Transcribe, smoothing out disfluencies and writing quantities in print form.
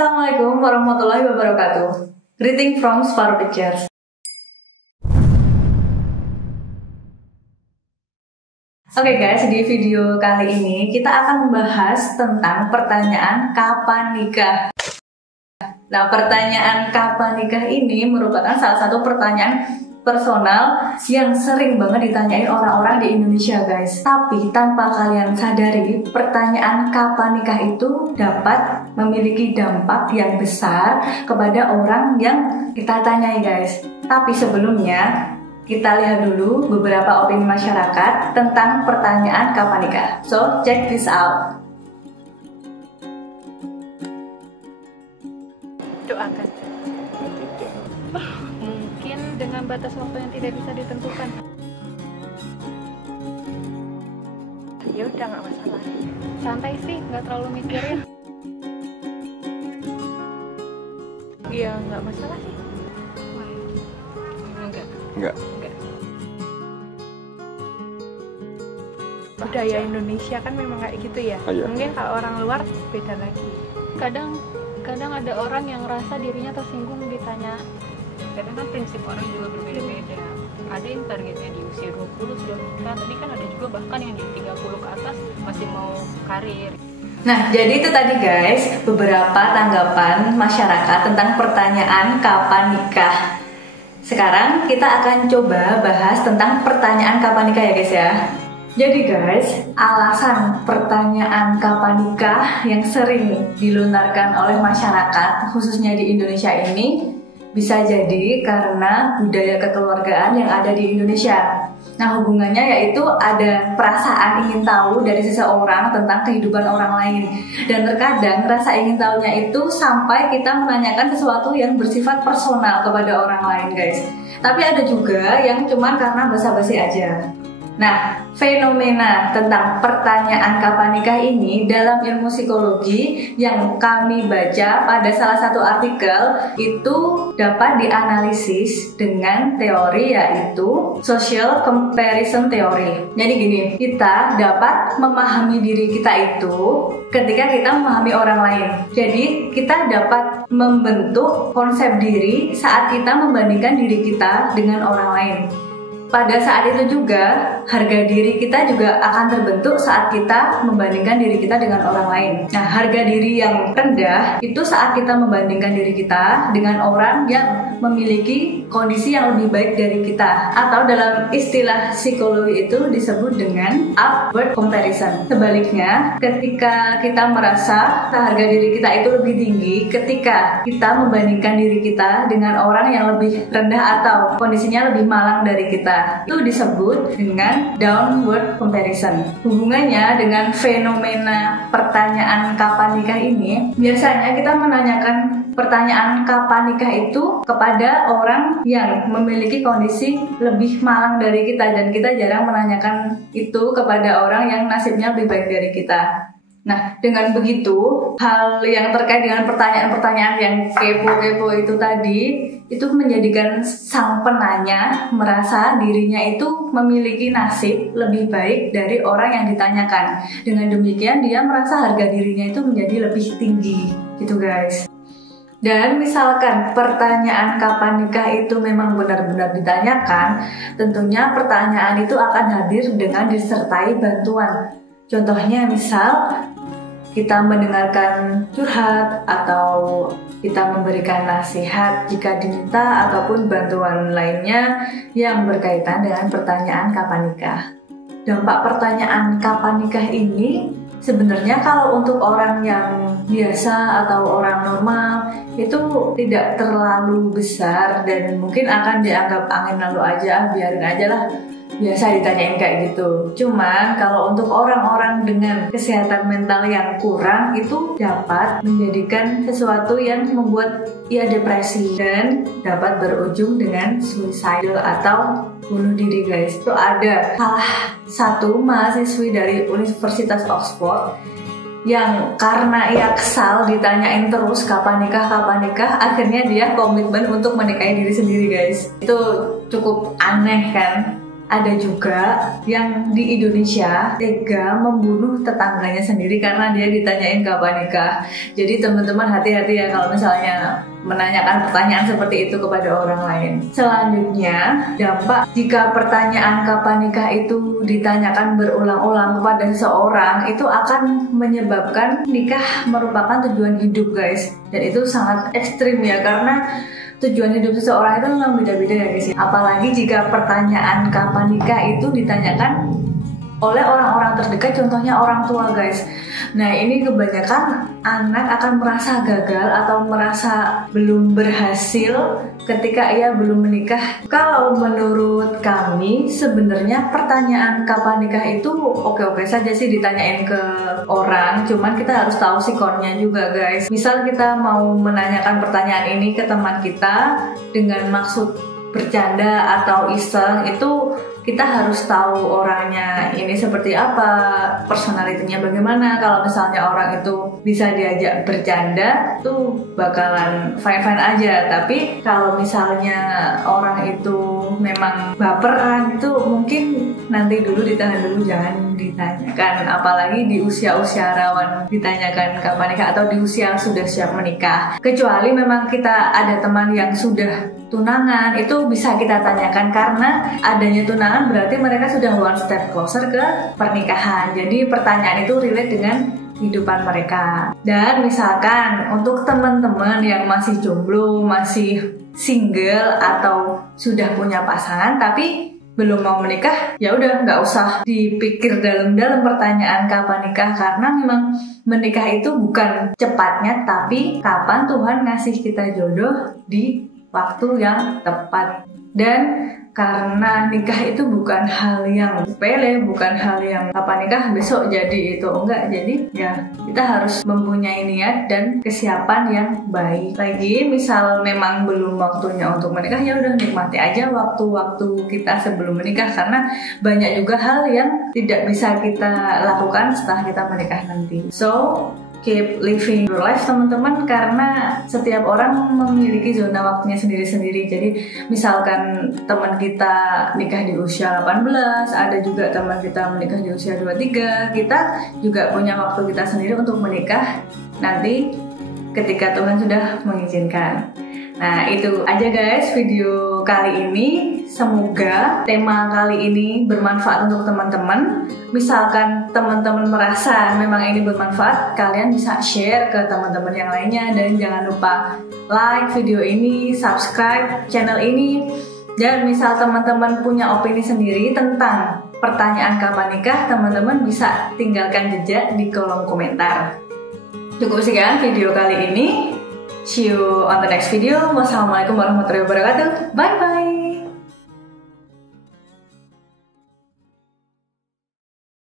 Assalamualaikum warahmatullahi wabarakatuh. Greeting from Sparrow Pictures. Oke guys, di video kali ini kita akan membahas tentang pertanyaan kapan nikah. Nah, pertanyaan kapan nikah ini merupakan salah satu pertanyaan personal yang sering banget ditanyain orang-orang di Indonesia guys. Tapi tanpa kalian sadari, pertanyaan kapan nikah itu dapat memiliki dampak yang besar kepada orang yang kita tanyai guys. Tapi sebelumnya, kita lihat dulu beberapa opini masyarakat tentang pertanyaan kapan nikah. So, check this out. Doakan. Mungkin dengan batas waktu yang tidak bisa ditentukan. Ya udah, nggak masalah. Santai sih, nggak terlalu mikirin. Iya, nggak masalah sih. Enggak. Budaya Indonesia kan memang kayak gitu ya. Oh, iya. Mungkin kalau orang luar beda lagi. Kadang ada orang yang ngerasa dirinya tersinggung ditanya. Kadang kan prinsip orang juga berbeda-beda. Ada yang targetnya di usia 20 sudah nikah, tapi kan ada juga bahkan yang di 30 ke atas masih mau karir. Nah, jadi itu tadi guys, beberapa tanggapan masyarakat tentang pertanyaan kapan nikah. Sekarang kita akan coba bahas tentang pertanyaan kapan nikah ya guys ya. Jadi guys, alasan pertanyaan kapan nikah yang sering dilontarkan oleh masyarakat khususnya di Indonesia ini bisa jadi karena budaya kekeluargaan yang ada di Indonesia. Nah, hubungannya yaitu ada perasaan ingin tahu dari seseorang tentang kehidupan orang lain. Dan terkadang rasa ingin tahunya itu sampai kita menanyakan sesuatu yang bersifat personal kepada orang lain guys. Tapi ada juga yang cuman karena basa-basi aja. Nah, fenomena tentang pertanyaan kapan nikah ini dalam ilmu psikologi yang kami baca pada salah satu artikel itu dapat dianalisis dengan teori yaitu social comparison theory. Jadi gini, kita dapat memahami diri kita itu ketika kita memahami orang lain. Jadi kita dapat membentuk konsep diri saat kita membandingkan diri kita dengan orang lain. Pada saat itu juga, harga diri kita juga akan terbentuk saat kita membandingkan diri kita dengan orang lain. Nah, harga diri yang rendah itu saat kita membandingkan diri kita dengan orang yang memiliki kondisi yang lebih baik dari kita. Atau dalam istilah psikologi itu disebut dengan upward comparison. Sebaliknya, ketika kita merasa harga diri kita itu lebih tinggi, ketika kita membandingkan diri kita dengan orang yang lebih rendah atau kondisinya lebih malang dari kita, itu disebut dengan downward comparison. Hubungannya dengan fenomena pertanyaan kapan nikah ini, biasanya kita menanyakan pertanyaan kapan nikah itu kepada orang yang memiliki kondisi lebih malang dari kita, dan kita jarang menanyakan itu kepada orang yang nasibnya lebih baik dari kita. Nah, dengan begitu, hal yang terkait dengan pertanyaan-pertanyaan yang kepo-kepo itu tadi, itu menjadikan sang penanya merasa dirinya itu memiliki nasib lebih baik dari orang yang ditanyakan. Dengan demikian, dia merasa harga dirinya itu menjadi lebih tinggi, gitu guys. Dan misalkan pertanyaan kapan nikah itu memang benar-benar ditanyakan, tentunya pertanyaan itu akan hadir dengan disertai bantuan. Contohnya misal kita mendengarkan curhat atau kita memberikan nasihat jika diminta ataupun bantuan lainnya yang berkaitan dengan pertanyaan kapan nikah. Dampak pertanyaan kapan nikah ini sebenarnya kalau untuk orang yang biasa atau orang normal itu tidak terlalu besar dan mungkin akan dianggap angin lalu aja, biarin aja lah, biasa ditanyain kayak gitu. Cuman kalau untuk orang-orang dengan kesehatan mental yang kurang itu dapat menjadikan sesuatu yang membuat ia depresi dan dapat berujung dengan suicidal atau bunuh diri guys. Itu ada salah satu mahasiswi dari Universitas Oxford yang karena ia kesal ditanyain terus kapan nikah, akhirnya dia komitmen untuk menikahi diri sendiri guys. Itu cukup aneh kan? ada juga yang di Indonesia tega membunuh tetangganya sendiri karena dia ditanyain kapan nikah. Jadi teman-teman hati-hati ya kalau misalnya menanyakan pertanyaan seperti itu kepada orang lain. Selanjutnya, dampak jika pertanyaan kapan nikah itu ditanyakan berulang-ulang kepada seseorang, itu akan menyebabkan nikah merupakan tujuan hidup guys. Dan itu sangat ekstrim ya, karena tujuan hidup seseorang itu memang beda-beda ya guys. Apalagi jika pertanyaan kapan nikah itu ditanyakan oleh orang-orang terdekat, contohnya orang tua guys. Nah ini kebanyakan anak akan merasa gagal atau merasa belum berhasil ketika ia belum menikah. Kalau menurut kami sebenarnya pertanyaan kapan nikah itu oke-oke saja sih ditanyain ke orang, cuman kita harus tahu sikonnya juga guys. Misal kita mau menanyakan pertanyaan ini ke teman kita dengan maksud bercanda atau iseng, itu kita harus tahu orangnya ini seperti apa, personalitinya bagaimana. Kalau misalnya orang itu bisa diajak bercanda, tuh bakalan fine-fine aja. Tapi kalau misalnya orang itu memang baperan, itu mungkin nanti dulu ditahan dulu, jangan ditanyakan. Apalagi di usia-usia rawan ditanyakan kapan nikah atau di usia sudah siap menikah. Kecuali memang kita ada teman yang sudah tunangan, itu bisa kita tanyakan, karena adanya tunangan berarti mereka sudah one step closer ke pernikahan. Jadi pertanyaan itu relate dengan kehidupan mereka. Dan misalkan untuk teman-teman yang masih jomblo, masih single atau sudah punya pasangan tapi belum mau menikah, ya udah nggak usah dipikir dalam-dalam pertanyaan kapan nikah, karena memang menikah itu bukan cepatnya, tapi kapan Tuhan ngasih kita jodoh di waktu yang tepat. Dan karena nikah itu bukan hal yang sepele, bukan hal yang kapan nikah besok jadi, itu enggak. Jadi ya kita harus mempunyai niat dan kesiapan yang baik. Lagi misal memang belum waktunya untuk menikah, ya udah nikmati aja waktu-waktu kita sebelum menikah, karena banyak juga hal yang tidak bisa kita lakukan setelah kita menikah nanti. So keep living your life teman-teman, karena setiap orang memiliki zona waktunya sendiri-sendiri. Jadi misalkan teman kita nikah di usia 18, ada juga teman kita menikah di usia 23, kita juga punya waktu kita sendiri untuk menikah nanti ketika Tuhan sudah mengizinkan. Nah itu aja guys video kali ini. Semoga tema kali ini bermanfaat untuk teman-teman. Misalkan teman-teman merasa memang ini bermanfaat, kalian bisa share ke teman-teman yang lainnya. Dan jangan lupa like video ini, subscribe channel ini. Dan misal teman-teman punya opini sendiri tentang pertanyaan kapan nikah, teman-teman bisa tinggalkan jejak di kolom komentar. Cukup sekian video kali ini. See you on the next video. Wassalamualaikum warahmatullahi wabarakatuh. Bye bye.